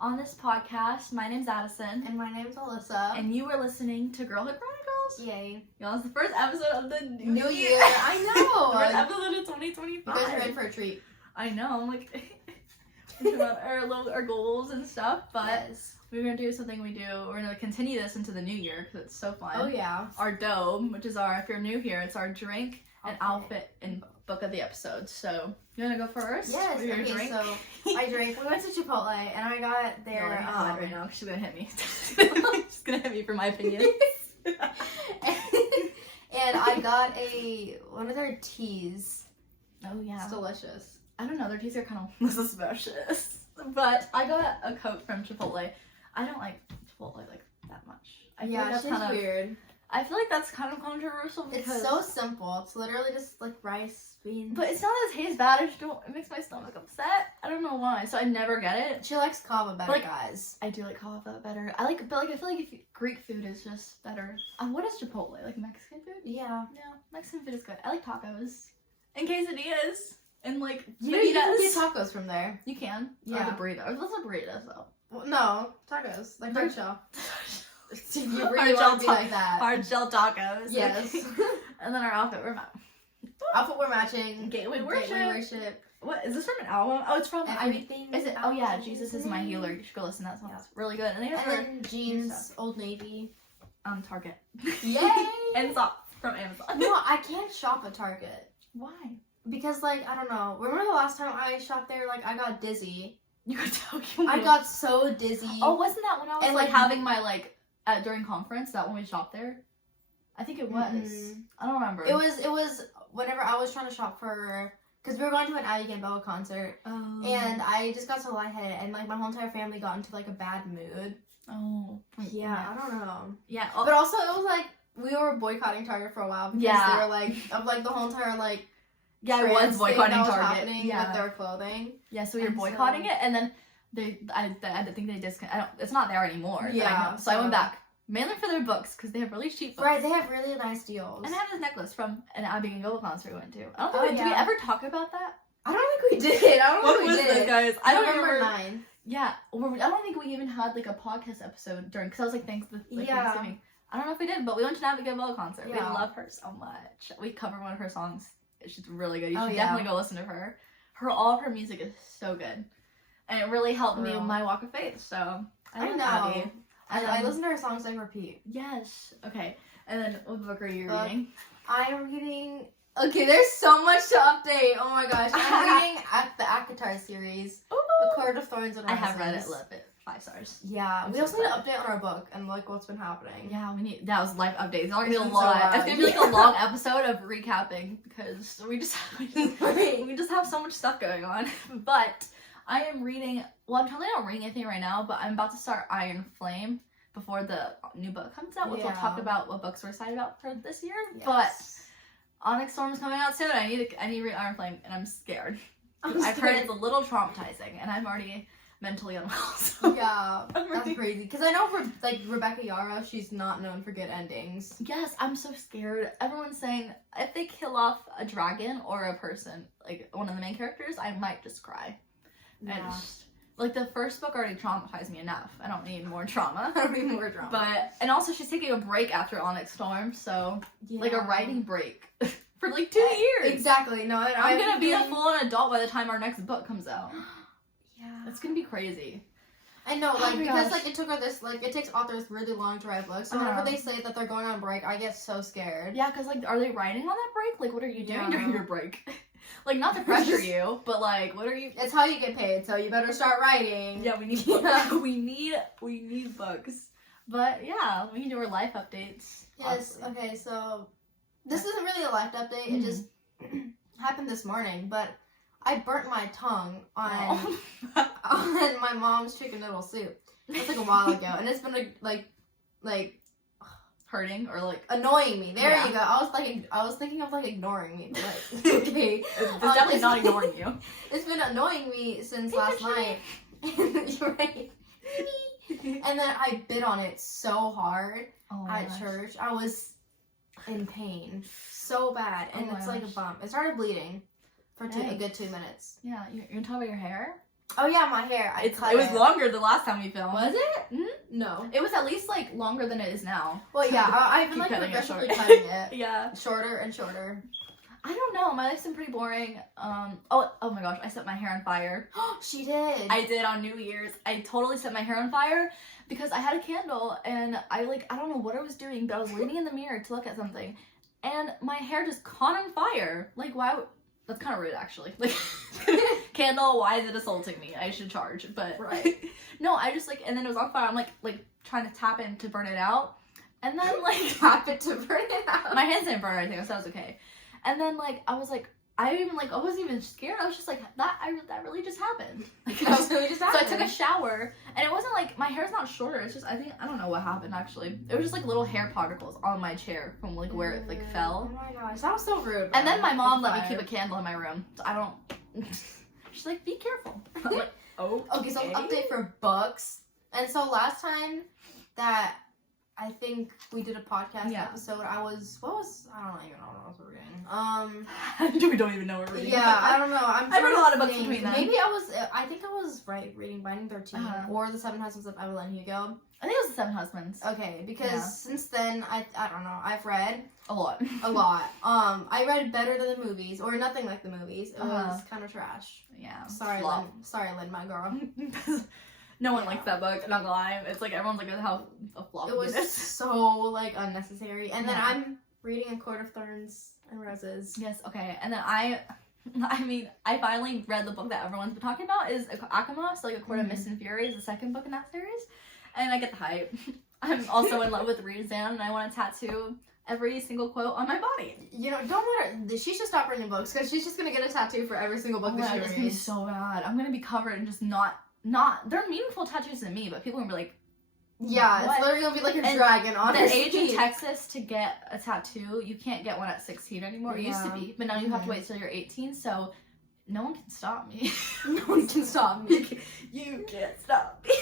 On this podcast, my name's Addison. And my name's Alyssa. And you are listening to Girlhood Chronicles. Yay. Y'all, it's the first episode of the New Year. I know. First episode of 2025. You guys are in for a treat. I know. I'm like, thinking about our goals and stuff, but yes. We're going to do something we do. We're going to continue this into the new year because it's so fun. Oh, yeah. Our dome, which is if you're new here, it's our drink and outfit and book of the episode. So, you want to go first? Yes. With your Okay, drink? So I drank. We went to Chipotle and I got their. Right now, she's going to hit me. She's going to hit me for my opinion. And I got one of their teas. Oh, yeah. It's delicious. I don't know, their teas are kind of suspicious. But I got a Coke from Chipotle. I don't like Chipotle like that much. I feel like that's kind of weird. I feel like that's kind of controversial because It's so simple. It's literally just like rice, beans. But it's not that it tastes bad. It makes my stomach upset. I don't know why. So I never get it. She likes kava better, Like, guys. I do like kava better. But I feel like Greek food is just better. What is Chipotle? Like Mexican food? Yeah. Yeah, Mexican food is good. I like tacos and quesadillas and like You can get fajitas. tacos from there. You can. Yeah. Or the burrito. What's a burrito though? Well, no, tacos. Like hard shell. You Hard really shell want to be like that. Hard shell tacos. Yes. And then our outfit, Outfit we're matching. Gateway Worship. Gateway Worship. What is this from an album? Oh, it's from Everything. Is it? Oh yeah, Jesus is my healer. You should go listen to that song. It's really good. And they have And then jeans, Old Navy. Target. Yay! And socks from Amazon. No, I can't shop at Target Why? because, like, I don't know. Remember the last time I shopped there? Like, I got dizzy. You got talking. I got so dizzy. Oh, wasn't that when I was And, like like, having my during conference? That when we shopped there? I think it was. Mhm. I don't remember. It was whenever I was trying to shop for, because we were going to an Abby and Bella concert, Oh. and I just got so lightheaded, and like my whole entire family got into like a bad mood. Oh. Yeah, I don't know. Yeah. But also, it was like we were boycotting Target for a while because Yeah. they were like of like the whole entire like Yeah, I was trans thing boycotting that was Target. happening Yeah. with their clothing. Yeah, so we were And boycotting so- it, and then I think they it's not there anymore. that I Yeah, know. So I went so- back mainly for their books because they have really cheap books. Right, they have really nice deals. And I have this necklace from an Abby and Bella concert we went to. I don't Oh, think did we yeah. ever talk about that? I don't think we did. I don't think we did. guys? I don't November remember. 9. Yeah, or I don't think we even had like a podcast episode during because I was like Yeah. Thanksgiving. I don't know if we did, but we went to an Abby and Bella concert. We Yeah. love her so much. We covered one of her songs. She's really good. You Oh, should yeah. definitely go listen to her. All of her music is so good, and it really helped me in Real. my walk of faith. So I love know. Abby. I listen to her songs like repeat. Yes. Okay. And then what book are you Book. reading? I'm reading. Okay, there's so much to update. Oh my gosh, I'm reading the Akatar series, The Court of Thorns and I Roses. have read it. Love it. 5 stars. Yeah, I'm we so also need to excited. update on our book and like what's been happening. Yeah, we need. That was life updates. It's gonna be a It's been so lot. It's loud. gonna be like a long episode of recapping because we just have so much stuff going on. But I am reading. Well, I'm totally not reading anything right now, but I'm about to start Iron Flame before the new book comes out, which we'll talk Yeah. about what books we're excited about for this year. Yes. But Onyx Storm's coming out soon. I need to read Iron Flame, and I'm scared. I'm I've heard scared. it's a little traumatizing, and I'm already mentally unwell. So. Yeah, I'm that's ready. crazy. Because I know for like Rebecca Yara, she's not known for good endings. Yes, I'm so scared. Everyone's saying if they kill off a dragon or a person, like one of the main characters, I might just cry. Yeah. Like the first book already traumatized me enough. I don't need more trauma. I don't need more drama. But and also she's taking a break after Onyx Storm, so like a writing break for like 2 years. Exactly. No, I'm gonna be a full-on adult by the time our next book comes out. Yeah. It's gonna be crazy. I know, Oh like, my because, gosh. like, it took her it takes authors really long to write books, so whenever they say that they're going on break, I get so scared. Yeah, because, like, are they writing on that break? Like, what are you doing Yeah. during your break? Like, not to pressure you, but, like, what are you... It's how you get paid, so you better start writing. Yeah, we need books. Yeah. we need books. But, yeah, we can do our life updates. Yes, obviously. okay, so, this isn't really a life update, it just happened this morning, but I burnt my tongue on on my mom's chicken noodle soup. That's like a while ago, and it's been like Hurting or, like... annoying me. There Yeah. you go. I was thinking of like ignoring me, but like, okay. It's definitely it's- not ignoring you. It's been annoying me since last night. You're right. And then I bit on it so hard Oh my at gosh. church. I was in pain so bad, and Oh my it's like a gosh. bump. It started bleeding for a Dang. good 2 minutes. Yeah, you're talking about your hair? Oh yeah, my hair. I cut It was longer the last time we filmed. Was it? Mm-hmm. No. It was at least like longer than it is now. Well, yeah, I've been Keep like cutting it progressively short. cutting it. Yeah. Shorter and shorter. I don't know. My life's been pretty boring. Oh my gosh, I set my hair on fire. She did. I did on New Year's. I totally set my hair on fire because I had a candle and I don't know what I was doing, but I was leaning in the mirror to look at something, and my hair just caught on fire. Like, why? That's kind of rude, actually. Like, candle, why is it assaulting me? I should charge, but right. No, I just and then it was on fire. I'm like trying to tap in to burn it out, and then tap it to burn it out. My hands didn't burn or anything, so I was okay. And then I wasn't even scared. I was just like, that really just happened. So I took a shower, and it wasn't my hair's not shorter. It's just I don't know what happened actually. It was just little hair particles on my chair from where it fell. Oh my gosh, that was so rude. And then my mom let me keep a candle in my room. So I don't. She's like, be careful. I'm like, oh. Okay, so update for books. And so last time that I think we did a podcast episode, I don't even know what we were reading. We don't even know what we're reading. Yeah, I don't know. I read a lot of books between them. Maybe I think I was reading Binding 13 or The Seven Husbands of Evelyn Hugo. I think it was The Seven Husbands. Okay, because since then, I don't know, I've read a lot. I read better than the movies, or nothing like the movies. It was kind of trash. Yeah. Sorry, Lynn, my girl. No one likes that book, not gonna lie. It's everyone's like, how a flop it was so unnecessary. And then I'm reading A Court of Thorns and Roses. Yes, okay. And then I finally read the book that everyone's been talking about is Akama, so A Court of Mist and Fury is the second book in that series. And I get the hype. I'm also in love with Rizan, and I want to tattoo every single quote on my body. You know, don't let her. She should stop reading books because she's just gonna get a tattoo for every single book that she reads. It's gonna be so bad. I'm gonna be covered and just not. They're meaningful tattoos to me, but people are gonna be like, yeah, what? It's literally gonna be like a dragon on the age in Texas to get a tattoo, you can't get one at 16 anymore. It used to be, but now you have to wait till you're 18. So no one can stop me. No one can stop me. You can't stop me.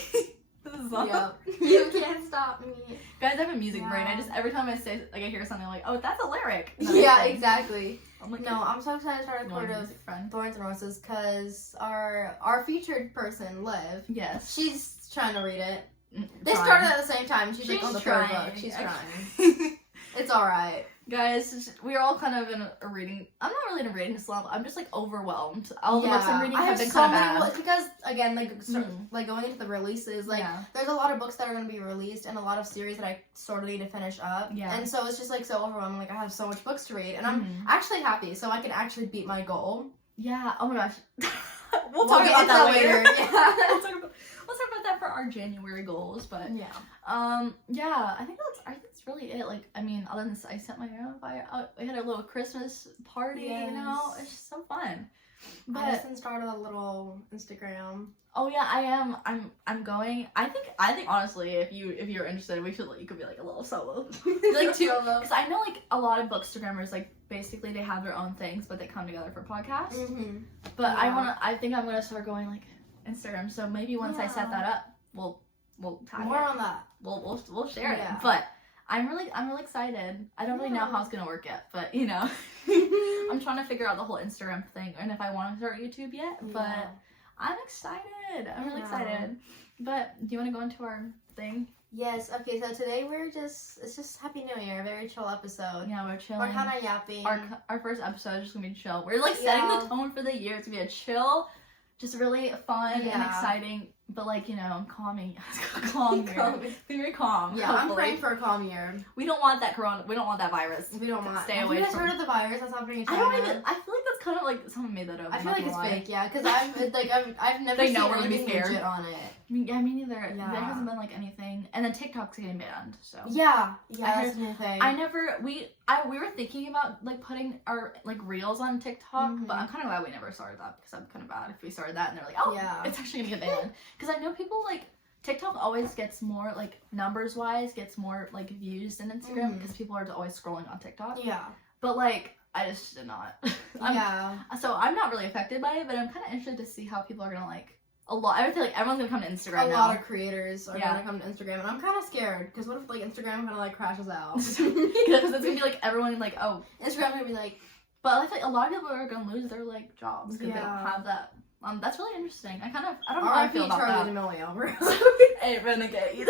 Yeah. You can't stop me. Guys, I have a music brain. I just every time I say I hear something, I'm like, oh, that's a lyric. Yeah, exactly. I'm like, no, I'm so excited to start A Court of Thorns and Roses because our featured person, Liv. Yes. She's trying to read it. They started at the same time. She's on the third book. She's trying. It's alright. Guys, we're all kind of in a reading. I'm not really in a reading slump. I'm just overwhelmed. All the books I'm reading have been kind of bad. It's because again, going into the releases, there's a lot of books that are going to be released and a lot of series that I sort of need to finish up. Yeah. And so it's just so overwhelming. I have so much books to read, and I'm actually happy, so I can actually beat my goal. Yeah. Oh my gosh. We'll talk about that later. Yeah. We'll talk about that for our January goals, but yeah. I think that's really it. Other than this, I set my hair on fire. We had a little Christmas party, you know. It's just so fun. But Addison started a little Instagram. Oh yeah, I am. I'm going. I think honestly, if you're interested, you could be a little solo. Two, because I know a lot of bookstagrammers basically they have their own things, but they come together for podcasts. Mm-hmm. But I think I'm gonna start going Instagram. So maybe once I set that up, we'll tag more on that. We'll share it. But I'm really excited. I don't really know how it's gonna work yet, but I'm trying to figure out the whole Instagram thing and if I want to start YouTube yet. But I'm excited. I'm really excited. But do you want to go into our thing? Yes. Okay. So today it's just Happy New Year. A very chill episode. Yeah, we're chilling. We're kind of yapping. Our first episode is just gonna be chill. We're setting the tone for the year. It's gonna be a chill, just really fun and exciting. But calming. Calm year. Very calm. Yeah, hopefully. I'm praying for a calm year. We don't want that corona. We don't want that virus. We don't want. Stay away. Have you guys heard of the virus that's happening in China? I feel like that's kind of someone made that up. I feel like it's fake. Yeah, because I've never seen anything legit on it. Yeah, me neither. Yeah. There hasn't been anything, and then TikTok's getting banned. So yeah, that's a new thing. We were thinking about putting our reels on TikTok, but I'm kind of glad we never started that because I'm kind of bad if we started that and they're it's actually gonna get banned because I know people TikTok always gets more numbers wise gets more views than Instagram because people are always scrolling on TikTok. Yeah, but I just did not. So I'm not really affected by it, but I'm kind of interested to see how people are gonna a lot. I feel everyone's gonna come to Instagram. A lot of creators are gonna come to Instagram, and I'm kind of scared because what if Instagram kind of crashes out? Because it's gonna be everyone Instagram's gonna be But I feel a lot of people are gonna lose their jobs because they don't have that That's really interesting. I don't know how I feel about Charlie that. D'Amelio. Hey, renegade.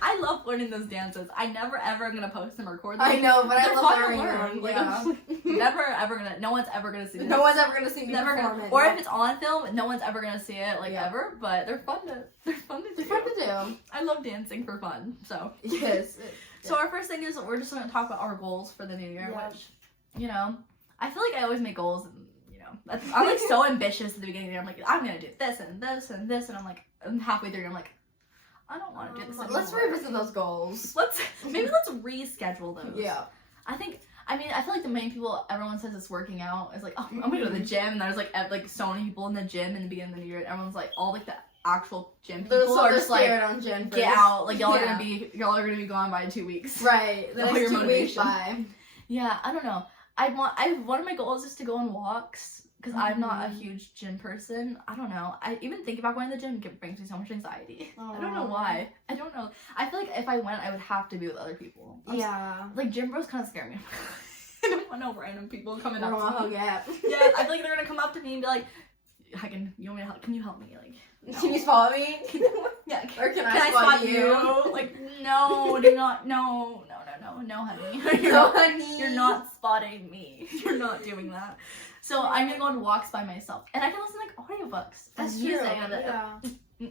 I love learning those dances. I never ever gonna post them or record them. I know, but I They're love fun to learning learn. them. Like, Yeah. never ever gonna. No one's ever gonna see this. No one's ever gonna see me Never perform gonna. it. Or Yeah. if it's on film, no one's ever gonna see it ever. But they're fun to. They're fun to do. They're fun to do. I love dancing for fun. So. Yes. So our first thing is we're just gonna talk about our goals for the new year, Yeah. which, I feel like I always make goals, and I'm like so ambitious at the beginning of the year. I'm like, I'm gonna do this and this and this, and I'm halfway through, and I'm like, I don't want to do this anymore. Let's revisit those goals. Let's reschedule those. Yeah. I feel like the main people everyone says it's working out is like, oh, I'm gonna go to the gym, and there's like so many people in the gym in the beginning of the year, and everyone's like, all like the actual gym people are just like, on gym get first. out, like y'all are gonna be gone by 2 weeks. Right. That's That's your 2 weeks motivation. by. Yeah, I don't know. One of my goals is to go on walks. Because I'm not a huge gym person. I don't know. I even think about going to the gym, it brings me so much anxiety. I don't know why. I don't know. I feel like if I went, I would have to be with other people. Like, gym bros kind of scare me. I don't want no random people coming up to me. Yeah, I feel like they're going to come up to me and be like, can you help me? Like, no. Can you spot me? Yeah. Or can I spot you? Like, no, do not, no, honey. Honey. You're not spotting me. You're not doing that. So I'm gonna go on walks by myself, and I can listen to like audiobooks. That's music true. And Yeah.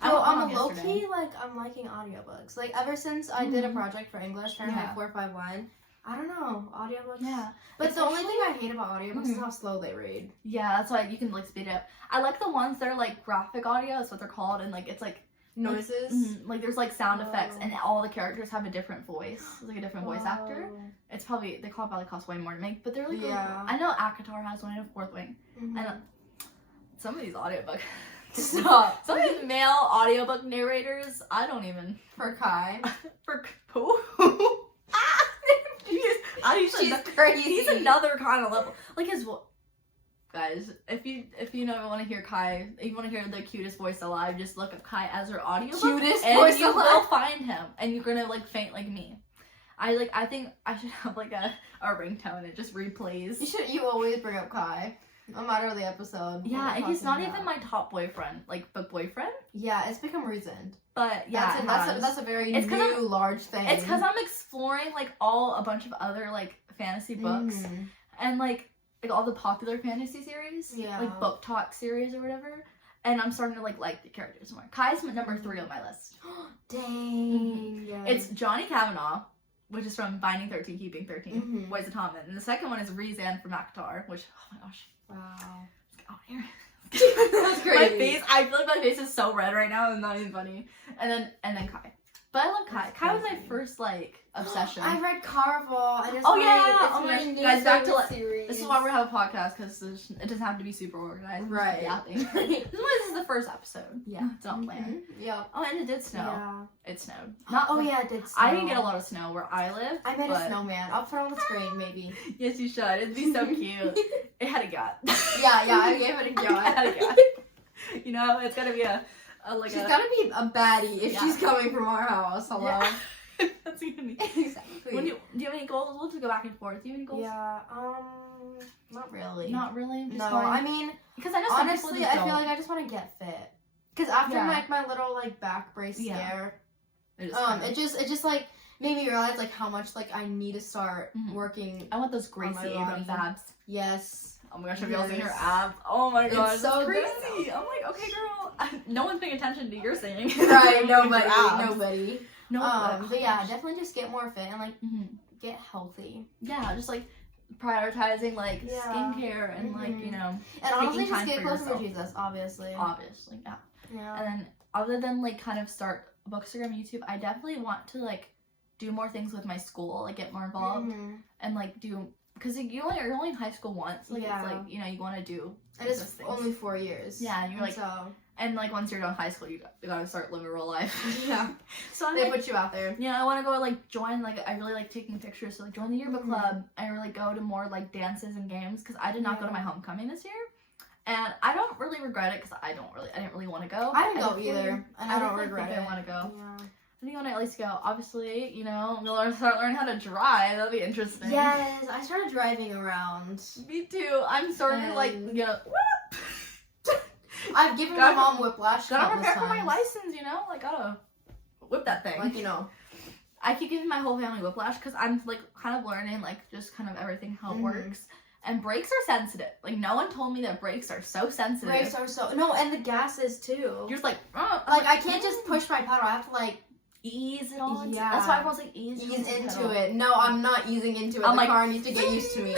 I'm low key I'm liking audiobooks. Like ever since I did a project for English, Fahrenheit 451. I don't know, audiobooks. Yeah. But the only thing I hate about audiobooks is how slow they read. Yeah, that's why you can like speed it up. I like the ones that are like graphic audio. That's what they're called, and like it's like noises. Like there's like sound effects, and all the characters have a different voice. It's like a different voice actor. It's probably probably cost way more to make, but they're like I know Akatar has one in a Fourth Wing, and some of these audiobooks. Stop. Some of these male audiobook narrators, I don't even. For Kai. For who? She's crazy. He's another kind of level. Like his guys, if you want to hear Kai, if you want to hear the cutest voice alive, just look up Kai as her audiobook. Cutest and voice you alive. will find him, and you're gonna like faint like me. I think I should have like a ringtone. It just replays. You always bring up Kai, no matter the episode. Yeah, and he's not even my top boyfriend, like boyfriend. Yeah, it's become recent. But yeah, that's a very new large thing. It's because I'm exploring like a bunch of other like fantasy books and like all the popular fantasy series, like book talk series or whatever. And I'm starting to like the characters more. Kai's number 3 on my list. Dang. Yes. It's Johnny Kavanaugh, which is from Binding 13, Keeping 13, Ways of Tommen. And the second one is Rezan from Akatar, which, oh my gosh. Wow. Let's get out here. That's crazy. I feel like my face is so red right now and not even funny. And then Kai. But I love Kai. Kai was my first like obsession. I read Carvel. Guys, back to series. This is why we're gonna have a podcast, because it doesn't have to be super organized. Right. Yapping. This is the first episode. Yeah. It's not planned. Yeah. Oh, and it did snow. Yeah. It snowed. It did snow. I didn't get a lot of snow where I live. I made a snowman. I'll put it on the screen, maybe. Yes, you should. It'd be so cute. It had a gut. Yeah, I gave it a gut. It had a gut. It's gotta be she's gotta be a baddie if she's coming from our house. Hello. Yeah. That's gonna be exactly. Do you have any goals? We'll just go back and forth. Do you have any goals? Yeah. Not really. Not really. No. I mean, because I know honestly, I feel like I just want to get fit. Because after my little like back brace scare, it just like made me realize like how much like I need to start working. I want those Gracie Abrams abs. Yes. Oh my gosh, have y'all seen her abs? Oh my gosh, it's so crazy. Good. I'm like, okay, girl. No one's paying attention to your singing. Right, nobody. No. But yeah, definitely just get more fit and like get healthy. Yeah, just like prioritizing like skincare and like and honestly just get closer to Jesus, obviously. Yeah. And then other than like kind of start Bookstagram, YouTube, I definitely want to like do more things with my school, like get more involved and like do. Because you're only in high school once. Like, it's like, you want to do. And it's only 4 years. Yeah, and you're like, and like once you're done high school, you gotta start living real life. Yeah. So they put you out there. Yeah, I want to go like join, like, I really like taking pictures. So like join the yearbook club. I really go to more like dances and games. Because I did not go to my homecoming this year. And I don't really regret it because I didn't really want to go. I didn't go either. And I don't regret it. I want to go. Yeah. I think I want to at least go. Obviously, I'm gonna start learning how to drive. That'll be interesting. Yes, I started driving around. Me too. I'm starting to like, I've given my mom whiplash. Gotta prepare for times. my license, you know? Like, gotta whip that thing. Like, you know. I keep giving my whole family whiplash because I'm, like, kind of learning, like, just kind of everything, how it works. And brakes are sensitive. Like, no one told me that brakes are so sensitive. Brakes are so... No, and the gases, too. You're just like... Like, I can't just push my pedal. I have to, like... Ease it all into. Yeah. That's why everyone's like, ease into it. No, I'm not easing into it. I'm the like, car needs to get used to me.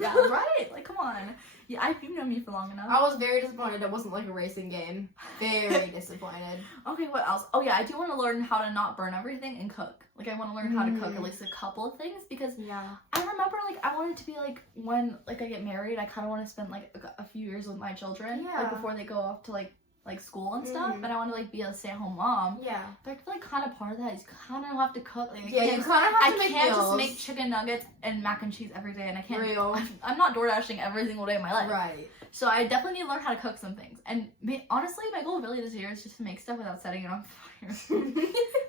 Yeah, right? Like, come on. Yeah, you've known me for long enough. I was very disappointed it wasn't like a racing game. Very disappointed. Okay, what else? Oh yeah, I do want to learn how to not burn everything and cook. Like, I want to learn how to cook at least a couple of things because I remember, like, I wanted to be, like, when, like, I get married, I kind of want to spend, like, a few years with my children. Yeah. Like, before they go off to, like school and stuff, and I want to, like, be a stay-at-home mom. Yeah. But I feel like kind of part of that is you kind of have to cook. Like, yeah, you kind of have to make I can't meals. just make chicken nuggets and mac and cheese every day, and I can't. Real. I'm not DoorDashing every single day of my life. Right. So I definitely need to learn how to cook some things. And honestly, my goal really this year is just to make stuff without setting it on fire.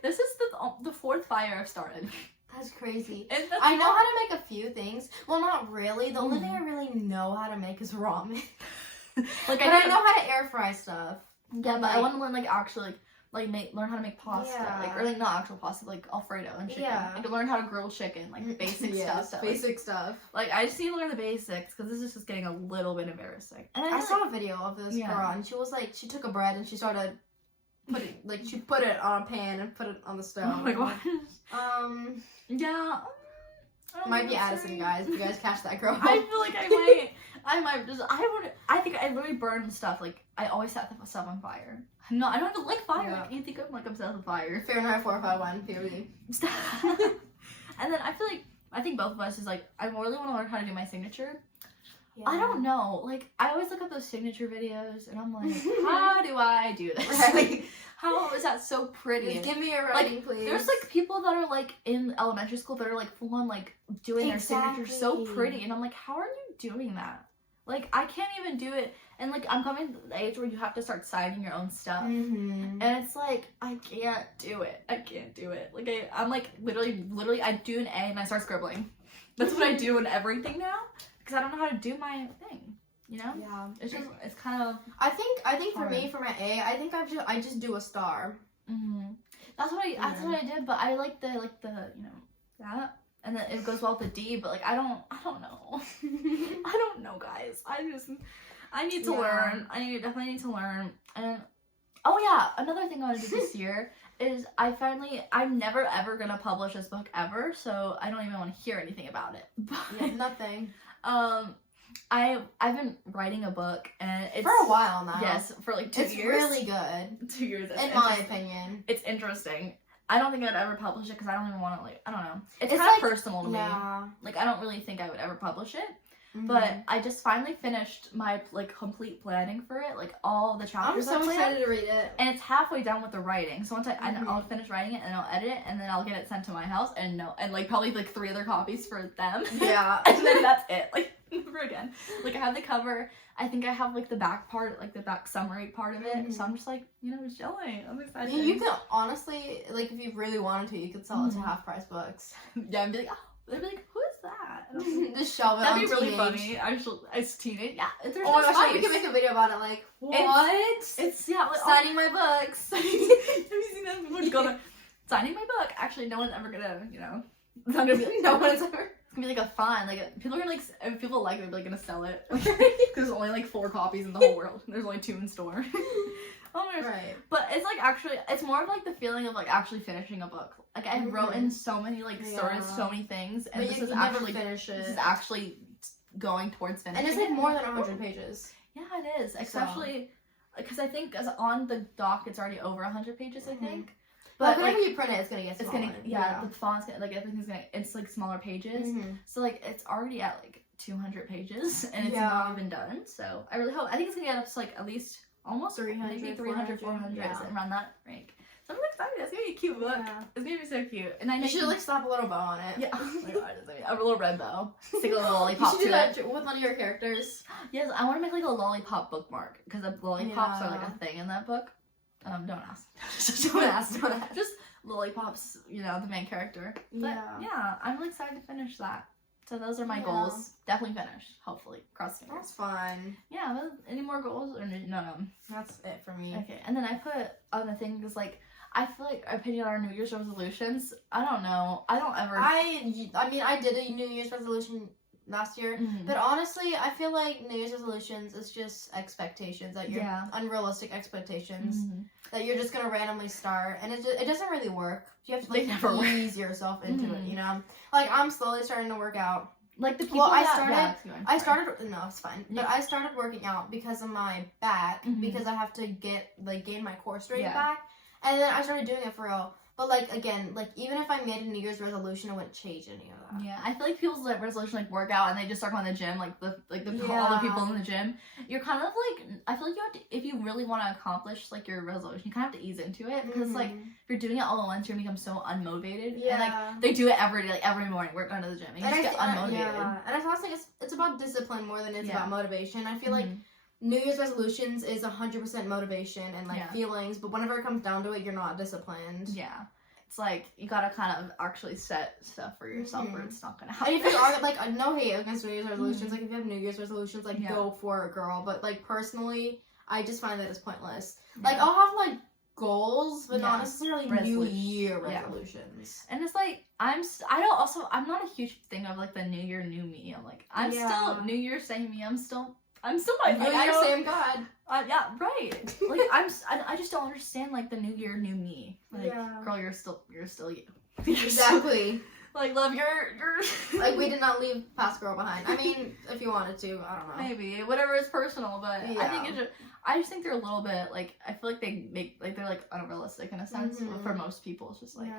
This is the fourth fire I've started. That's crazy. I know how to make a few things. Well, not really. The only thing I really know how to make is ramen. Like, I know how to air fry stuff. Yeah, but I want to learn, like, actually, like learn how to make pasta. Yeah. Like, or, like, not actual pasta, like Alfredo and chicken. Yeah. I can learn how to grill chicken, like, basic stuff. Basic stuff. Like, I just need to learn the basics, because this is just getting a little bit embarrassing. And I saw a video of this girl, and she was like, she took a bread and she started putting, like, she put it on a pan and put it on the stove. Oh my gosh. Yeah. Might be Addison, guys. If you guys catch that girl. I feel like I might just, I think I literally burn stuff. Like, I always set stuff on fire. No, I don't like fire. Yeah. I can't think I'm, like, obsessed with fire. Fahrenheit 451, POV. And then I think both of us is, like, I really want to learn how to do my signature. Yeah. I don't know. Like, I always look at those signature videos, and I'm like, how do I do this? Like, how is that so pretty? Just give me a writing, please. There's, like, people that are, like, in elementary school that are, like, full on, like, doing their signature so pretty. And I'm like, how are you doing that? Like, I can't even do it. And, like, I'm coming to the age where you have to start signing your own stuff. And it's like, I can't do it. I can't do it. Like, I'm, like, literally, I do an A and I start scribbling. That's what I do in everything now. Because I don't know how to do my thing. You know? Yeah. It's just, it's kind of... I think for me, for my A, I think I just do a star. That's what I did, but I like the, you know, that. And then it goes well with the D, but, like, I don't know. I don't know, guys. I need to learn. I definitely need to learn. And, oh yeah, another thing I want to do this year is I'm never ever gonna publish this book ever, so I don't even want to hear anything about it. But, yeah, nothing. I've been writing a book, and it's... For a while now. Yes, for, like, 2 years. It's really good. 2 years. In my opinion. It's interesting. I don't think I'd ever publish it because I don't even want to, like, I don't know. It's kind like, of personal to me. Like, I don't really think I would ever publish it. But I just finally finished my, like, complete planning for it. Like, all the chapters. I'm so excited to read it. And it's halfway done with the writing. So once I'll finish writing it, and I'll edit it, and then I'll get it sent to my house, and like, probably, like, 3 other copies for them. Yeah. And then that's it. Like, never again. Like, I have the cover. I think I have, like, the back part, like, the back summary part of it. So I'm just, like, you know, chilling. I'm excited. You can, honestly, like, if you really wanted to, you could sell it to half-price books. Yeah, and be like, oh. They'd be like, who is that? Just shove it That'd on be really teenage. funny. Actually, it's teenage. Yeah. There's oh my no gosh, we spice. can make a video about it, like, what? It's yeah, like, signing my books. Have you seen that before? Signing my book. Actually, no one's ever gonna, you know, it's not gonna be like, no one's ever. It's gonna be like a fun, like, people are gonna, like, if people like it, they're, like, gonna sell it. Because there's only, like, 4 copies in the whole world. There's only 2 in store. Oh my gosh. Right. But it's, like, actually, it's more of, like, the feeling of, like, actually finishing a book. Like, I wrote in so many, like, stories, so many things, and but this is actually, this is actually going towards finishing. And it's, like, more than 100 pages. Yeah, it is. Especially, because I think as on the doc, it's already over 100 pages, I think. But whenever you print it, it's gonna get smaller. It's gonna, the font's gonna, like, everything's gonna, it's, like, smaller pages. So, like, it's already at, like, 200 pages, and it's not even done. So, I really hope, I think it's gonna get up to, like, at least almost 300, maybe 300, 400, around that rank. So I'm excited. It's gonna be a cute book. Yeah. It's gonna be so cute. And I should, like, slap a little bow on it. Yeah. Oh my god, a little red bow. Stick a little lollipop you should do to that it. with one of your characters. Yes, I want to make, like, a lollipop bookmark, because the lollipops are, like, a thing in that book. Don't ask. Don't ask. Just lollipops, you know, the main character. But yeah, I'm really excited to finish that. So those are my goals. Definitely finished. Hopefully, cross fingers. That's fun. Yeah. Any more goals or no? That's it for me. Okay. And then I put on the thing is like I feel like our opinion on our New Year's resolutions. I don't know. I don't ever. I mean, I did a New Year's resolution last year, but honestly, I feel like New Year's resolutions is just expectations that you're unrealistic expectations that you're just gonna randomly start, and it doesn't really work. You have to like ease yourself into it, you know. Like I'm slowly starting to work out. Like the people. Well, I started. No, it's fine. But I started working out because of my back, because I have to gain my core strength back, and then I started doing it for real. But, like, again, like, even if I made a New Year's resolution, it wouldn't change any of that. Yeah, I feel like people's, like, resolution, like, work out, and they just start going to the gym, like, all the people in the gym. You're kind of, like, I feel like you have to, if you really want to accomplish, like, your resolution, you kind of have to ease into it. Because, like, if you're doing it all at once, you're going to become so unmotivated. Yeah. And, like, they do it every day, like, every morning, we're going to the gym, and you just get unmotivated. Yeah, and I feel like it's about discipline more than it's about motivation. I feel like New Year's resolutions is 100% motivation and, like, feelings, but whenever it comes down to it, you're not disciplined. Yeah. It's like, you gotta kind of actually set stuff for yourself or it's not gonna happen. And if you are, like, no hate against New Year's resolutions, like, if you have New Year's resolutions, like, go for it, girl. But, like, personally, I just find that it's pointless. Like, I'll have, like, goals, but not necessarily New Year resolutions. And it's like, I'm not a huge thing of, like, the New Year, new me. I'm like, I'm still New Year, same me. I'm still my New Year, same God. Yeah, right. Like, I just don't understand, like, the New Year, new me. Like, girl, you're still you. Exactly. Like, love, you're like, we did not leave past girl behind. I mean, if you wanted to, I don't know. Maybe. Whatever is personal, but I just think they're a little bit, like, I feel like they're, like, unrealistic in a sense. For most people, it's just, like,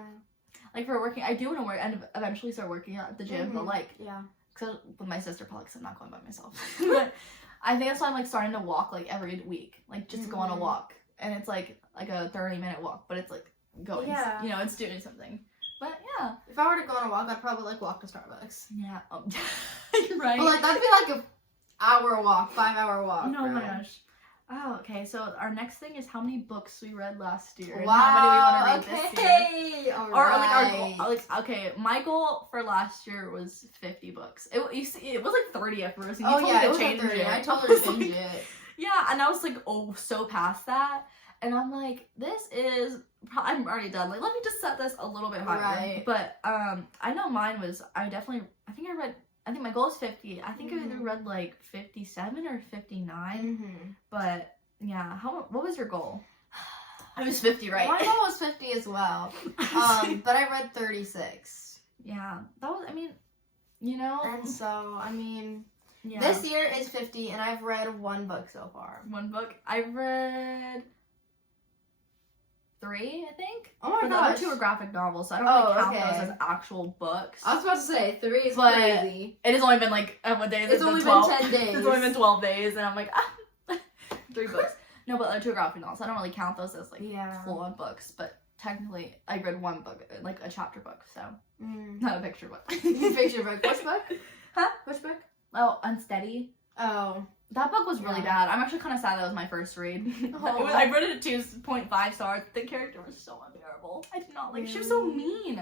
like, for working, I do want to work and eventually start working out at the gym, but, like, because with my sister, probably because I'm not going by myself. But I think that's why I'm, like, starting to walk, like, every week. Like, just to go on a walk. And it's, like a 30-minute walk. But it's, like, going. Yeah. You know, it's doing something. But, yeah. If I were to go on a walk, I'd probably, like, walk to Starbucks. Yeah. You're right. But, like, that'd be, like, an hour walk, 5-hour walk. No, my gosh. Oh, okay. So our next thing is how many books we read last year. Wow. And how many we want to read this year. All or right. like our goal, like, okay, my goal for last year was 50 books. It was like 30 at first. And you told me to change it. I told her to change it. Yeah, and I was like, oh, so past that. And I'm like, I'm already done. Like, let me just set this a little bit higher. Right. But I know mine was, I think my goal is 50. I think I either read like 57 or 59. But yeah, what was your goal? It was 50, right? My goal was 50 as well. But I read 36. Yeah, that was, I mean, you know. And so, I mean, this year is 50, and I've read one book so far. One book? I've read 3, I think. Oh my gosh. The other 2 are graphic novels, so I don't count those as actual books. I was about to say, 3 is crazy. It has only been like, what day is it? It's only been 10 days. It's only been 12 days, and I'm like, 3 books. No, but the other 2 are graphic novels. I don't really count those as, like, full-on books, but technically, I read one book, like a chapter book, so. Not a picture book. Picture book. Which book? Huh? Which book? Oh, Unsteady. Oh. That book was really bad. I'm actually kind of sad that was my first read. I read it at 2.5 stars. The character was so unbearable. I did not like. She was so mean.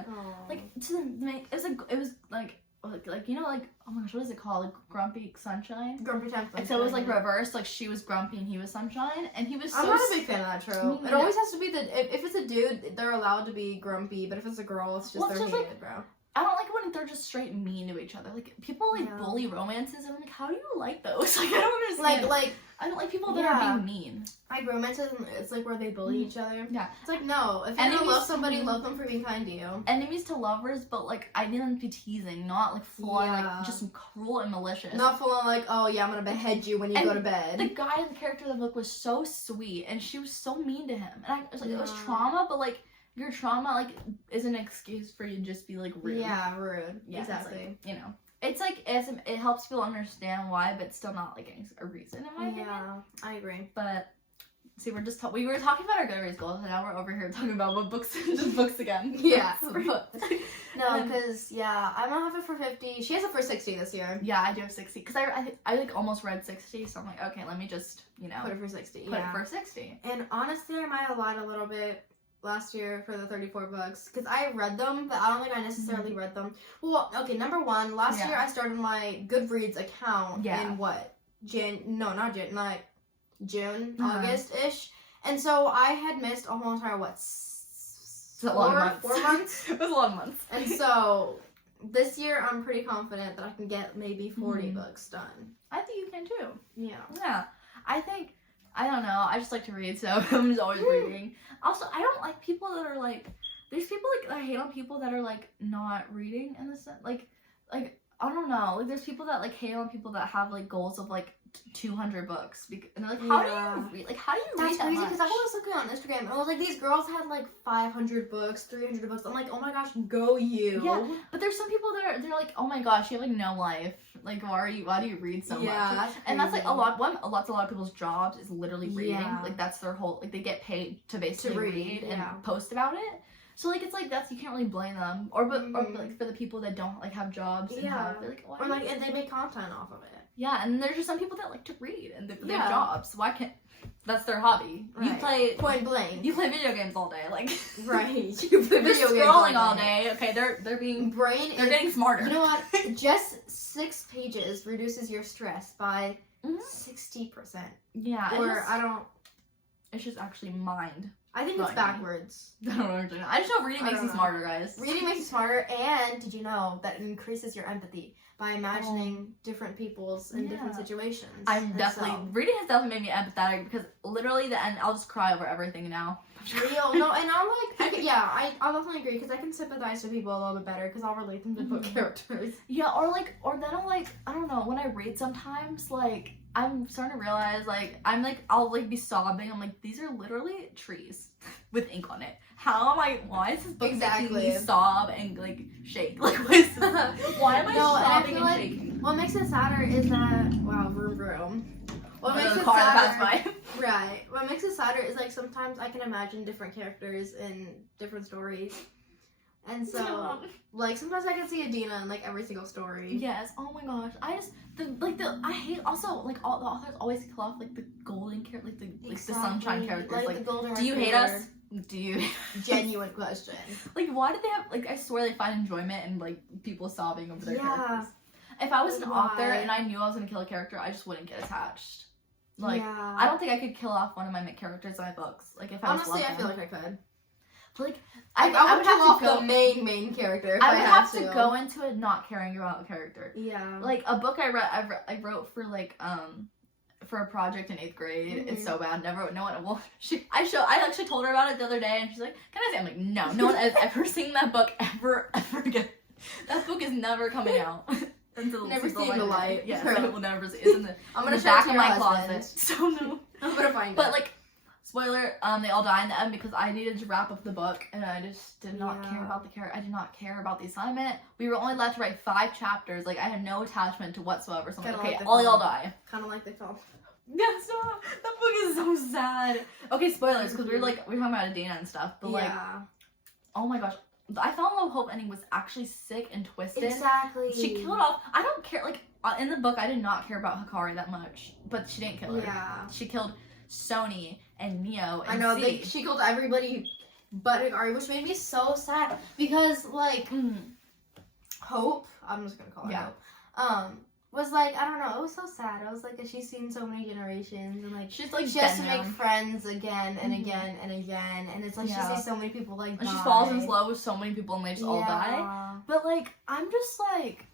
Like it was like you know, like, oh my gosh, what is it called? Like Grumpy Sunshine. Grumpy Sunshine. And so it was like reversed. Like she was grumpy and he was sunshine, and he was. So I'm not a big fan of that trope. It always has to be if it's a dude, they're allowed to be grumpy, but if it's a girl, it's just they're hated, like, bro. I don't like when they're just straight mean to each other. Like, people, like, bully romances, and I'm like, how do you like those? Like, I don't understand. Like, I don't like people that are being mean. Like, romances, it's like where they bully each other. Yeah. It's like, no. If you love somebody, love them for being kind to you. Enemies to lovers, but, like, I didn't be teasing, not, like, full-on, like, just cruel and malicious. Not full-on, like, oh, yeah, I'm gonna behead you when you go to bed. The guy, the character of the book was so sweet, and she was so mean to him. And I was like, it was trauma, but, like, your trauma, like, is an excuse for you to just be, like, rude. Yeah, rude. Yeah, exactly. Like, you know. It's, like, it helps people understand why, but still not, like, a reason, in my opinion. Yeah, I agree. But, see, we were talking about our Goodreads goals, and now we're over here talking about what books, just books again. Yeah, books. No, because, I'm gonna have it for 50. She has it for 60 this year. Yeah, I do have 60. Because I like, almost read 60, so I'm like, okay, let me just, you know. Put it for 60, Put it for 60. And honestly, I might have lied a little bit. last year for the 34 books because I read them, but I don't think I necessarily read them. Well, okay, number one, last year I started my Goodreads account in what? June, August-ish. And so I had missed a whole entire, 4 months? It was a lot of months. And so this year I'm pretty confident that I can get maybe 40 books done. I think you can too. Yeah. Yeah. I don't know, I just like to read, so I'm just always reading. Also, I don't like people that are like, there's people like, I hate on people that are like not reading in the sense, like, I don't know, like there's people that like hate on people that have like goals of like 200 books, and they're like, how do you read? Like, how do you read that crazy much? because I was looking on Instagram and it was like these girls had like 500 books, 300 books. I'm like, oh my gosh, go you. Yeah, but there's some people that they're like, oh my gosh, you have like no life. Like, why do you read so much? And that's like a lot of people's jobs is literally reading. Yeah. Like that's their whole, like they get paid to basically read and post about it. So like it's like you can't really blame them, or like for the people that don't like have jobs and and they make content off of it. Yeah, and there's just some people that like to read and they have jobs. Why can't? That's their hobby. Right. You play point blank. You play video games all day, like right. You play video games scrolling all day. Okay, they're getting smarter. You know what? Just 6 pages reduces your stress by 60%. Yeah, It's just actually mind. I think it's backwards. I don't know. I just know reading makes you smarter, guys. Reading makes you smarter, and did you know that it increases your empathy by imagining different people's in different situations? Reading has definitely made me empathetic because literally the end, I'll just cry over everything now. Real, no, and I'm like, I'll definitely agree because I can sympathize with people a little bit better because I'll relate them to book characters. Yeah, or then I don't know, when I read sometimes, like, I'm starting to realize, like, I'll, like, be sobbing. I'm like, these are literally trees with ink on it. Why is this book making me sob and, like, shake? Like, why am I sobbing and shaking? What makes it sadder is that, wow, vroom. What makes it sadder, right. What makes it sadder is, like, sometimes I can imagine different characters in different stories. And so, like, sometimes I can see Adina in, like, every single story. Yes. Oh my gosh. I hate also, like, all the authors always kill off, like, the golden character, like, the sunshine characters. Like, the golden do you hate us? Do you? Genuine question. Like, why did they have, like, I swear they find enjoyment in, like, people sobbing over their characters. If I was an author and I knew I was going to kill a character, I just wouldn't get attached. Like, I don't think I could kill off one of my characters in my books. Like, if I was honestly, I feel like I could. Like, I would kill off the main character if I would have to go into it not caring about a character. Yeah. Like, a book I wrote for, like, for a project in 8th grade. It's so bad. No one, well, I actually told her about it the other day, and she's like, can I say? I'm like, no one has ever seen that book ever again. That book is never coming out. Never seen the light. Yeah, so it will never see. It's in the back of my closet. So no. I'm gonna find it. But like, spoiler, they all die in the end because I needed to wrap up the book and I just did not care about the character. I did not care about the assignment. We were only left to write 5 chapters. Like, I had no attachment to whatsoever. So I'm like, okay, all y'all die. Kind of like the film. Yeah, stop. That book is so sad. Okay, spoilers, because we're talking about Adina and stuff. But like, oh my gosh. I Fell in Love with Hope ending was actually sick and twisted. Exactly. She killed off. I don't care. Like, in the book, I did not care about Hikari that much, but she didn't kill her. Yeah. She killed Sony and Neo. And I know. She killed everybody but Hikari, which made me so sad because, like, Hope. I'm just gonna call her Hope. Was like, I don't know, it was so sad. I was like, she's seen so many generations and like she's like she has to make friends again and again and again, and it's like she sees so many people like die. She falls in love with so many people and they just all die. But like, I'm just like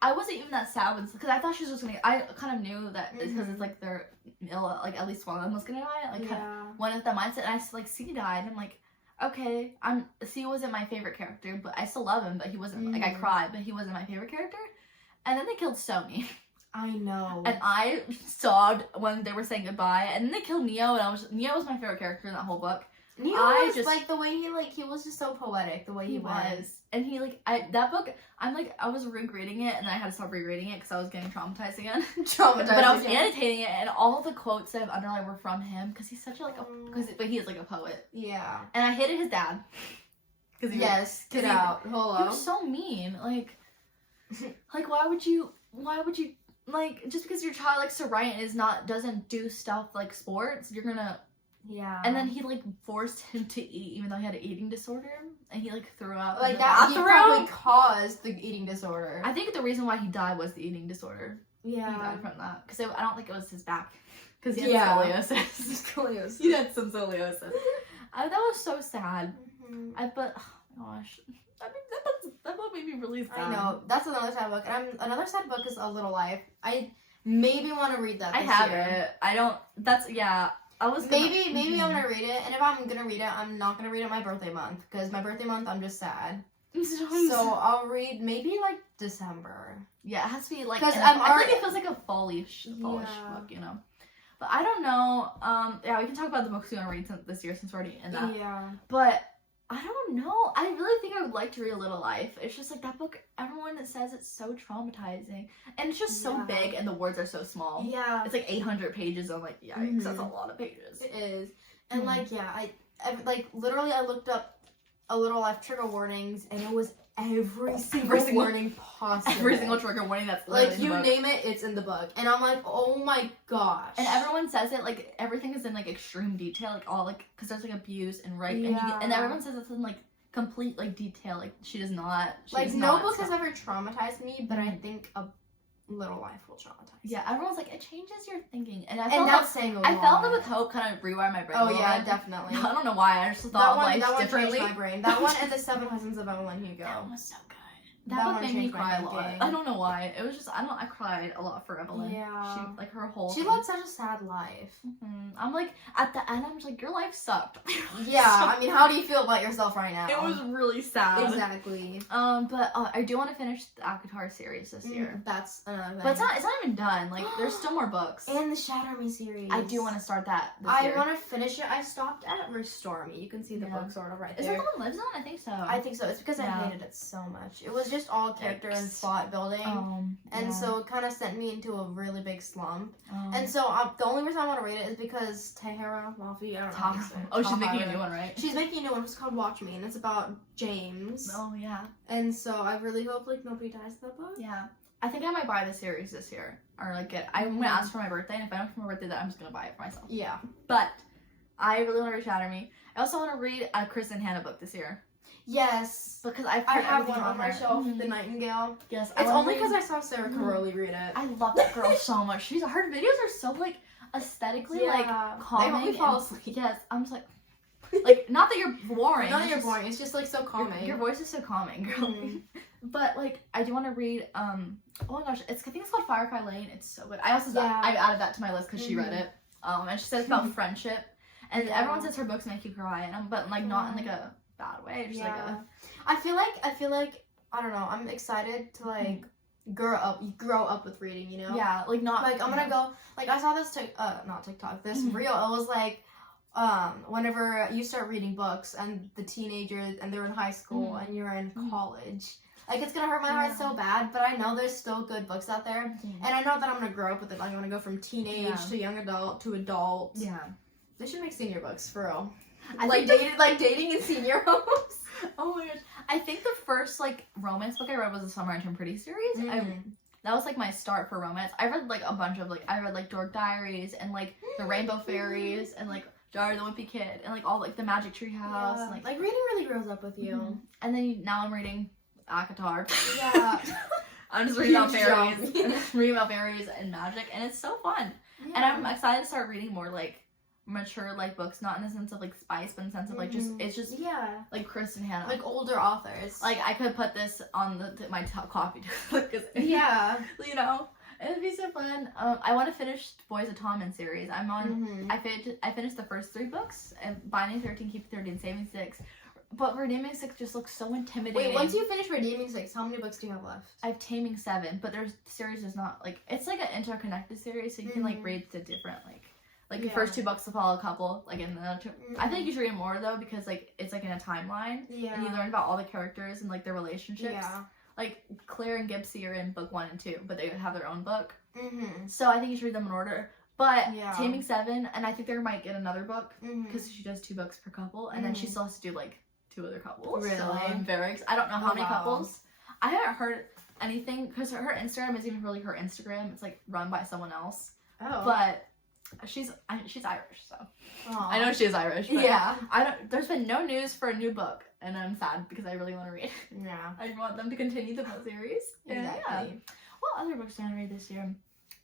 I wasn't even that sad because I thought she was just gonna. I kind of knew that because it's like they're ill, like at least one of them was gonna die. Like one of the mindset, and I like C died. And I'm like, okay, C wasn't my favorite character, but I still love him. But he wasn't like I cried, but he wasn't my favorite character. And then they killed Sony. I know. And I sobbed when they were saying goodbye. And then they killed Neo, and Neo was my favorite character in that whole book. Neo was just, like, the way he was just so poetic, the way he was. And he, like, that book, I was rereading it, and I had to stop rereading it because I was getting traumatized again. But I was annotating it, and all the quotes that I've underlined were from him, because he's such a, but he is, like, a poet. Yeah. And I hated his dad. Get out. Hold on. He was so mean. Like, why would you, like, just because your child likes to write and doesn't do stuff like sports, you're gonna Yeah. And then he like forced him to eat, even though he had an eating disorder, and he like threw up. Like in the that, he bathroom. probably caused the eating disorder. I think the reason why he died was the eating disorder. Yeah. He died from that because I don't think it was his back, because he had Yeah. scoliosis. Scoliosis. He had some scoliosis. That was so sad. Mhm. But oh my gosh, I mean that book made me really sad. I know. That's another sad book. And another sad book is A Little Life. I maybe want to read that this I have year. it. I don't. That's yeah. I was gonna, Maybe I'm gonna read it, and if I'm gonna read it, I'm not gonna read it my birthday month, because my birthday month I'm just sad. So I'll read maybe like December. Yeah, it has to be like. 'Cause I I'm feel like already- it feels like a fallish Yeah. book, you know. But I don't know. Yeah, we can talk about the books we want to read this year since we're already in that. Yeah. But I don't know. I really think I would like to read A Little Life. It's just like that book. Everyone says it's so traumatizing, and it's just so Yeah. big, and the words are so small. Yeah. It's like 800 pages. I'm like, yikes, that's a Mhm. lot of pages. It is. And Mhm. like, yeah, I like literally I looked up A Little Life trigger warnings, and it was every single warning possible. Every single trigger warning that's like, literally in you the book. name it, it's in the book. And I'm like, oh my gosh. And everyone says it like everything is in like extreme detail, like all like because there's like abuse and rape, Yeah. and everyone says it's in like complete like detail. Like she does not. Like, no book has ever traumatized me, but I Mhm. think A Little Life will traumatize. Yeah, everyone's like it changes your thinking, and I And felt that's like, saying a I lot. felt that with Hope kind of rewired my brain. a Oh little yeah, bit. definitely. I don't know why. I just thought of life that one differently. changed my brain. That one and The Seven Husbands of Evelyn Hugo. That was so good. That That book one made me changed my cry a lot. thinking. I don't know why. It was just I cried a lot for Evelyn. Yeah. She like her whole. She thing. led such a sad life. I'm like at the end. I'm just like your life sucked. Yeah, I mean, how do you feel about yourself right now? It was really sad. Exactly. But I do want to finish the Akatar series this year. That's another thing. But it's not even done. Like there's still more books. And the Shatter Me series. I do want to start that this I year. want to finish it. I stopped at Restore Me. You can see the Yeah. book sort of right Is there. that the one lives on? I think so. I think so. It's because Yeah. I hated it so much. It was just all character and Yikes. plot building. And yeah. so it kind of sent me into a really big slump. Um, And so the only reason I want to read it is because Tahara Mafi, I don't know how to say it. oh, she's making a Tahara. new one, right? She's making a new one. It's called Watch Me, and it's about James. Oh yeah, And so I really hope like nobody dies in the book. yeah. I think I might buy the series this year, or like I'm gonna ask for my birthday, and if I don't for my birthday, then I'm just gonna buy it for myself. Yeah. But I really want to read Shatter Me. I also want to read a Chris and Hannah book this year Yes. because I've I heard have everything one on my there. shelf, Mhm. The Nightingale. Yes, It's only because I saw Sarah Caroli read it. I love that girl so much. Her videos are so like aesthetically like calming. They help me fall and- asleep. Yes, I'm just like not that you're boring. Not that it's you're just- boring. It's just like so calming. Your voice is so calming, girl. Mhm. But like I do want to read oh my gosh, I think it's called Firefly Lane. It's so good. I also Yeah. I added that to my list because she read Mhm. it. And she says about friendship. And Yeah. everyone says her books make you cry, and but like not in like a bad way. Just like Yeah. a I feel like I don't know. I'm excited to like grow up with reading. You know. yeah, like not Like I'm gonna go. Like I saw this not TikTok. This Mhm. reel. It was like whenever you start reading books and the teenagers and they're in high school Mhm. and you're in Mhm. college. Like it's gonna hurt my heart Yeah. so bad, but I know there's still good books out there, Mhm. and I know that I'm gonna grow up with it. Like I'm gonna go from teenage Yeah. to young adult to adult. Yeah. They should make senior books for real. I Like think dating in senior homes. oh my gosh. I think the first like romance book I read was the Summer I Turned Pretty series. That was like my start for romance. I read like a bunch of like I read like Dork Diaries and like the Rainbow Fairies and like Jar the Wimpy Kid and like all like the Magic Tree House and Like reading really grows up with you. Mhm. And then now I'm reading Akatar. Yeah. I'm just reading about Huge fairies, jump. reading about fairies and magic, and it's so fun. And I'm excited to start reading more like mature like books, not in the sense of like spice, but in the sense of like just it's just yeah, like Chris and Hannah. like older authors. Like I could put this on my top coffee because yeah. you know it would be so fun. I want to finish Boys of Tommen series. I'm on. Mhm. I finished the first 3 books, and Binding 13, Keep 30, and Saving 6. But Redeeming 6 just looks so intimidating. Wait, once you finish Redeeming 6, how many books do you have left? I have Taming 7, but their series is not like it's like an interconnected series, so you can like Mhm. read the different like the Yeah. first 2 books to follow a couple, like in the two. I think you should read more though because like it's like in a timeline, Yeah. and you learn about all the characters and like their relationships. Yeah. Like Claire and Gibbsy are in book 1 and 2, but they have their own book. Mm-hmm. So I think you should read them in order. But Yeah. Taming 7, and I think they might get another book Mm-hmm. because she does 2 books per couple, and then she Mhm. still has to do like 2 other couples. Really? So I'm very I don't know how Oh, many wow. couples. I haven't heard anything because her Instagram isn't even really her Instagram. It's like run by someone else. Oh. But She's Irish, so Aw. I know she is Irish. But Yeah. There's been no news for a new book, and I'm sad because I really want to read. Yeah. I want them to continue the book series. And Exactly. yeah. What other books do I want to read this year?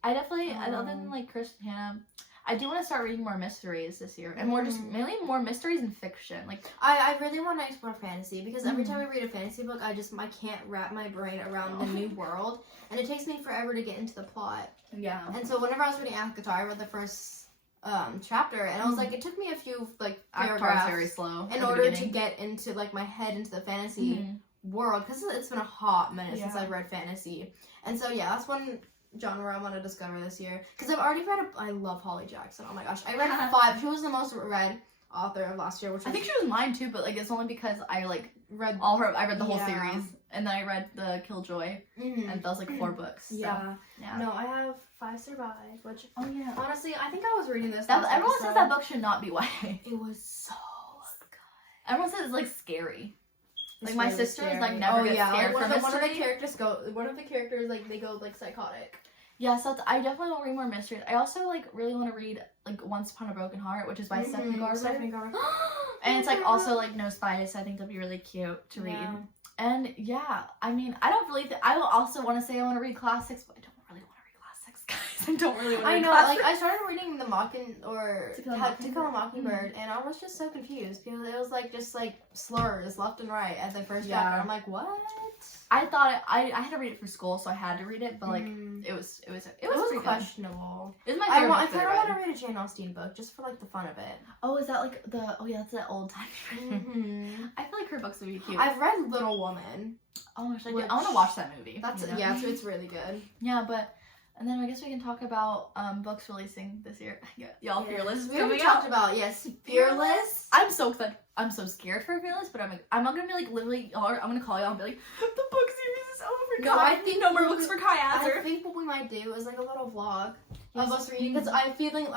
I definitely, other than like Chris and Hannah, I do want to start reading more mysteries this year, and mainly more mysteries and fiction. Like I really want to explore fantasy because every time I read a fantasy book, I can't wrap my brain around the new world, and it takes me forever to get into the plot. Yeah. And so whenever I was reading Agatha, I read the first chapter, and I was like, it took me a few like paragraphs very slow in order to get into like my head into the fantasy world, because it's been a hot minute since I've read fantasy. And so yeah, that's one genre I want to discover this year, because I've already read I love Holly Jackson. Oh my gosh, I read 5. She was the most read author of last year, which was, I think she was mine too, but like it's only because I like read I read the whole series, and then I read the Killjoy, and that was like 4 books. So, yeah. Yeah. No, I have 5 Survive, which honestly, I think I was reading this. Everyone says that book should not be YA. It was so good. Everyone says it's like scary. It's like my really sister is scary. like never gets scared from mystery. One of the characters like they go like psychotic. Yeah, so I definitely want to read more mysteries. I also like really want to read like Once Upon a Broken Heart, which is by Stephanie Garber. And it's like also like no spice. I think that'd be really cute to read. And yeah, I mean, I don't really. I also want to say I want to read classics, but I don't really want to read classics, guys. I don't really want to read classics. Like I started reading To Kill a Mockingbird, and I was just so confused because it was like just like slurs left and right at the first chapter. I'm like, what? I thought I had to read it for school, so I had to read it, but like it was questionable. It was my favorite book I kind of want to read a Jane Austen book just for like the fun of it. Oh, is that like that's that old time. I feel like her books would be cute. I've read Little Woman. Oh my gosh, I want to watch that movie. It's really good. Yeah, but and then I guess we can talk about books releasing this year. Y'all, Fearless is we coming talked out. about Fearless. I'm so excited. I'm so scared for Fearless, but I'm not gonna be like literally. I'm gonna call y'all and be like, the book series is over. No, I think no more books for Kai Azar. I think what we might do is like a little vlog of us reading, because I have a feeling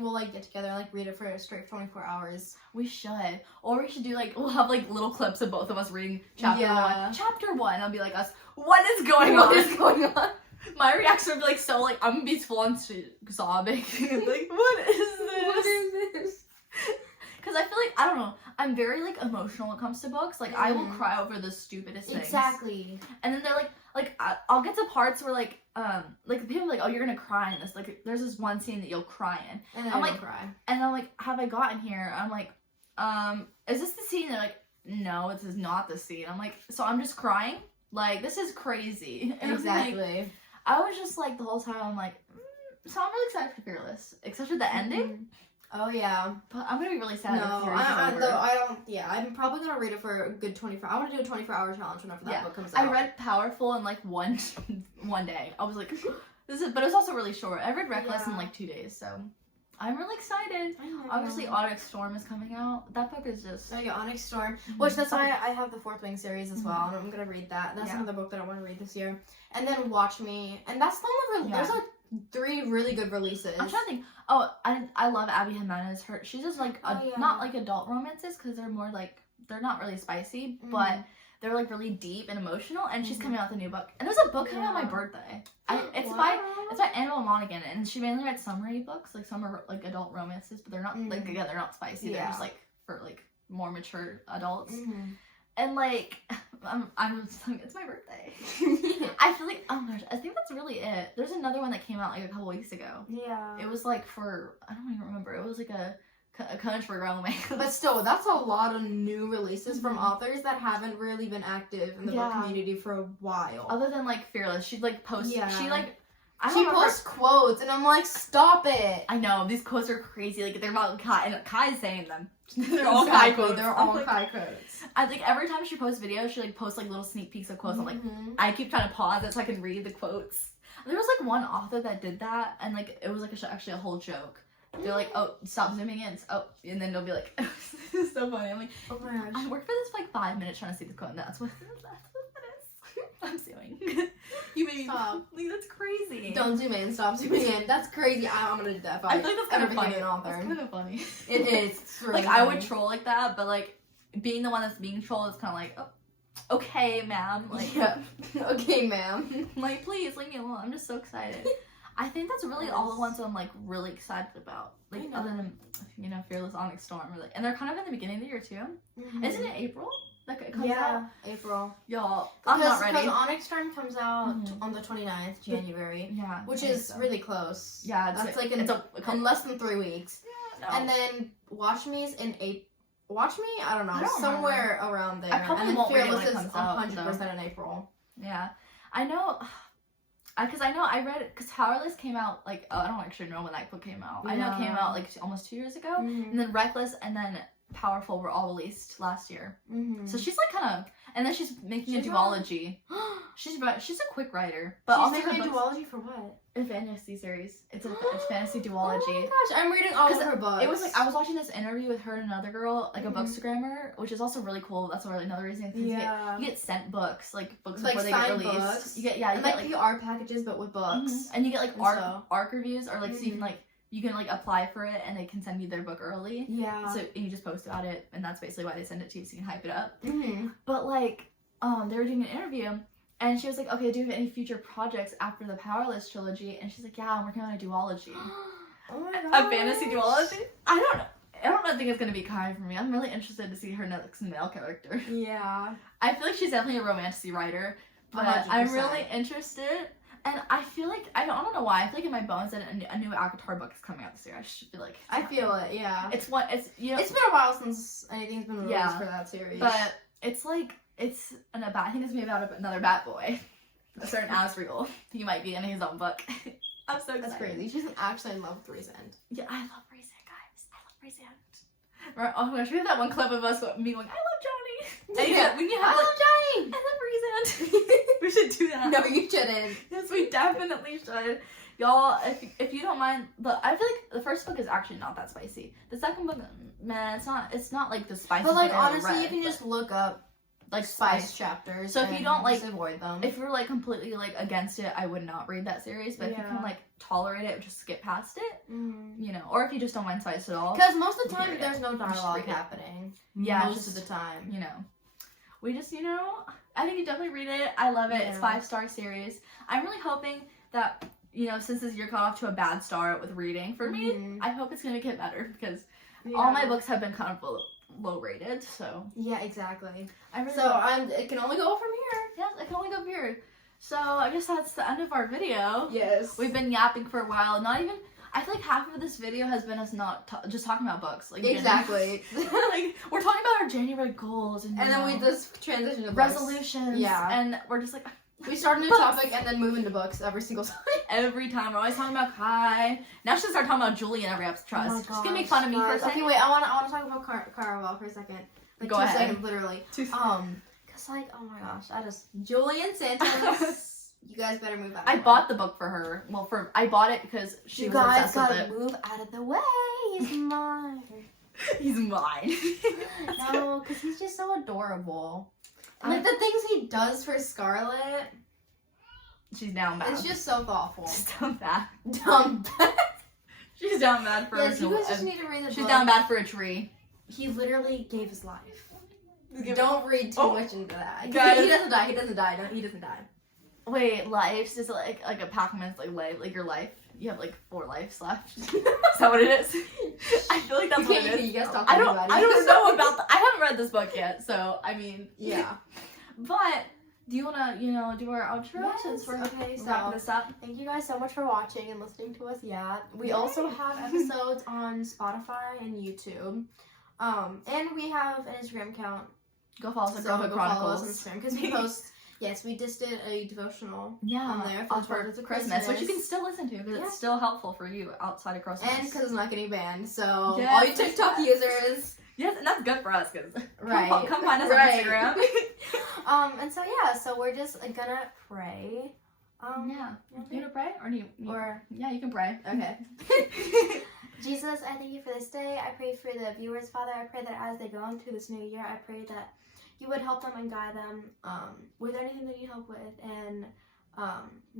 we'll like get together and like read it for straight 24 hours. We should, or we should do like we'll have like little clips of both of us reading chapter 1. Chapter 1, I'll be like us. What is going on? What is going on? My reaction would be like so like I'm gonna be full on sobbing. Like what is this? What is this? Because I feel like I don't know. I'm very like emotional when it comes to books. Like I will cry over the stupidest things. Exactly. And then they're like I'll get to parts where like people are like, oh, you're gonna cry in this. Like there's this one scene that you'll cry in. And then I'm I like cry. And I'm like, have I gotten here? I'm like, is this the scene? They're like, no, this is not the scene. I'm like, so I'm just crying. Like this is crazy. And Exactly. I was just like the whole time I'm like, so I'm really excited for Fearless, especially the ending. Oh yeah, but I'm gonna be really sad. No, I don't. Yeah, I'm probably gonna read it for a good 24. I want to do a 24-hour challenge whenever that book comes out. I read Powerful in like one day. I was like, but it was also really short. I read Reckless in like 2 days, so I'm really excited. Obviously, Onyx Storm is coming out. That book is just Onyx Storm, which that's why I have the Fourth Wing series as well, and I'm gonna read that. That's another book that I want to read this year. And then Watch Me, and that's the only there's like 3 really good releases. I'm trying to think. Oh, I love Abby Jimenez. She does like not like adult romances because they're more like they're not really spicy, but they're like really deep and emotional. And she's coming out with a new book. And there's a book coming out on my birthday. It's by Annabelle Monaghan, and she mainly writes summary books, like some are like adult romances, but they're not like again they're not spicy. They're just like for like more mature adults. And like it's my birthday. I feel like oh my gosh, I think that's really it. There's another one that came out like a couple weeks ago. Yeah. It was like for I don't even remember. It was like a country romance. But still, that's a lot of new releases from authors that haven't really been active in the book community for a while. Other than like Fearless, she'd like post. She posts quotes, and I'm like, stop it. I know these quotes are crazy. Like they're about Kai, and Kai's saying them. They're all Kai quotes. They're all Kai quotes. I think every time she posts videos, she like posts like little sneak peeks of quotes. I'm like, I keep trying to pause it so I can read the quotes. There was like one author that did that, and like it was like actually a whole joke. They're like, oh, stop zooming in. And then they'll be like, it's so funny. I'm like, oh my gosh. I worked for this for like 5 minutes trying to see the quote, and that's what it is. I'm suing. You made me stop. Like, that's crazy. Don't zoom in. Stop zooming in. That's crazy. I'm gonna do that. I feel like that's kind of funny. An author. That's kind of funny. It is. It's really like funny. I would troll like that, but like being the one that's being trolled is kind of like, oh, okay, ma'am. Like, okay, ma'am. Like, please leave me alone. I'm just so excited. I think that's really all the ones I'm like really excited about. Like other than Fearless Onyx Storm, really, and they're kind of in the beginning of the year too. Mm-hmm. Isn't it April? Like it comes out? April. Y'all, I'm not ready. Because Onyx Storm comes out on the 29th, January. Yeah. Which is really close. Yeah, that's like in less than 3 weeks. Yeah, no. And then Watch Me's in April. Watch Me? I don't know. I don't somewhere around there. I probably and then won't read it Fearless when it is comes out, 100% in April. Yeah. I know. Because I read it, because Powerless came out, like, I don't actually know when that book came out. I know it came out, like, almost 2 years ago. Mm-hmm. And then Reckless and then Powerful were all released last year. Mm-hmm. So she's, like, kind of, and then she's making a duology. She's a quick writer. But she's I'll make making her a duology for what? A fantasy series. It's fantasy duology. Oh my gosh, I'm reading all of her books. It was like, I was watching this interview with her and another girl, like a bookstagrammer, which is also really cool. That's another reason. You get sent books, like books before they get released. Books. You get, and like PR packages, but with books. Mm-hmm. And you get like ARC reviews, or like so you can like apply for it and they can send you their book early. Yeah. So and you just post about it, and that's basically why they send it to you, so you can hype it up. Mm-hmm. But like, they were doing an interview. And she was like, okay, do you have any future projects after the Powerless trilogy? And she's like, yeah, I'm working on a duology. Oh my god. A fantasy duology? I don't think it's going to be Kai for me. I'm really interested to see her next male character. Yeah. I feel like she's definitely a romantic writer, but 100%. I'm really interested. And I feel like, I don't know why, I feel like in my bones that a new Avatar book is coming out this year. I should feel like. I feel it, yeah. It's been a while since anything's been released for that series. But it's like, I think it's maybe about another Bat Boy. A certain Asriel. He might be in his own book. I'm so excited. That's crazy. She's actually in love with Rhysand. Yeah, I love Rhysand, guys. I love Rhysand. Right, oh my gosh, we have that one clip of us me going, I love Johnny. Yeah, we need to have I love Johnny. I love Rhysand. We should do that. No, you shouldn't. Yes, we definitely should. Y'all, if you don't mind, but I feel like the first book is actually not that spicy. The second book, man, it's not like the spicy. But like honestly, you can just look up like spice chapters. So if you don't like avoid them, if you're like completely like against it, I would not read that series. But if you can like tolerate it, just skip past it. You know, or if you just don't mind spice at all. Because most of the time there's no dialogue happening. Yeah, most of the time. You know, we just I think you definitely read it. I love it. It's 5-star series. I'm really hoping that since this year got off to a bad start with reading for me, I hope it's gonna get better because all my books have been kind of low rated, so yeah, exactly. It can only go from here. Yes, it can only go from here. So I guess that's the end of our video. Yes, we've been yapping for a while. I feel like half of this video has been us not just talking about books. Like exactly. Like we're talking about our January goals and then we just transition to resolutions. Yeah, and we're just like. We start a new topic and then move into books every single time. Every time. We're always talking about Kai. Now she's start talking about Julie in every episode. Trust. She's gonna make fun of me for a second. Okay, wait. I wanna talk about Caraval for a second. Like Go 2 ahead. seconds, literally. 2 seconds. Cause like, oh my gosh, Julie and Santos. You guys better move out. I bought the book for her. Well, I bought it because she was obsessed with it. You guys gotta move out of the way. He's mine. He's mine. No, cause he's just so adorable. Like the things he does for Scarlet. She's down bad. It's just so thoughtful. She's down bad. Down bad. She's down bad for you guys just need to read the book. She's down bad for a tree. He literally gave his life. Don't read too much into that. He doesn't die. He doesn't die. He doesn't die. Wait, life is like a Pac-Man's like your life. You have like 4 lives left. Is that what it is? I feel like that's what it is. You guys talk I don't know about that. I haven't read this book yet, so I mean, yeah. But do you wanna do our outro? Yes. Since we're okay, so wrapping this up. Thank you guys so much for watching and listening to us. Yeah, we also have episodes on Spotify and YouTube, and we have an Instagram account. Go follow us at Girlhood Chronicles on Instagram because we post. Yes, we just did a devotional on there for Christmas, which you can still listen to because it's still helpful for you outside of Christmas. And because it's not getting banned, so all you TikTok users. Yes, and that's good for us because come find us on Instagram. And so so we're just gonna pray. You gonna pray or you can pray. Okay. Jesus, I thank you for this day. I pray for the viewers, Father. I pray that as they go into this new year, I pray that you would help them and guide them with anything they need help with, and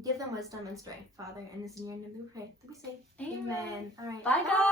give them wisdom and strength, Father. And this is in your name we pray. That we say, Amen. All right. Bye, guys.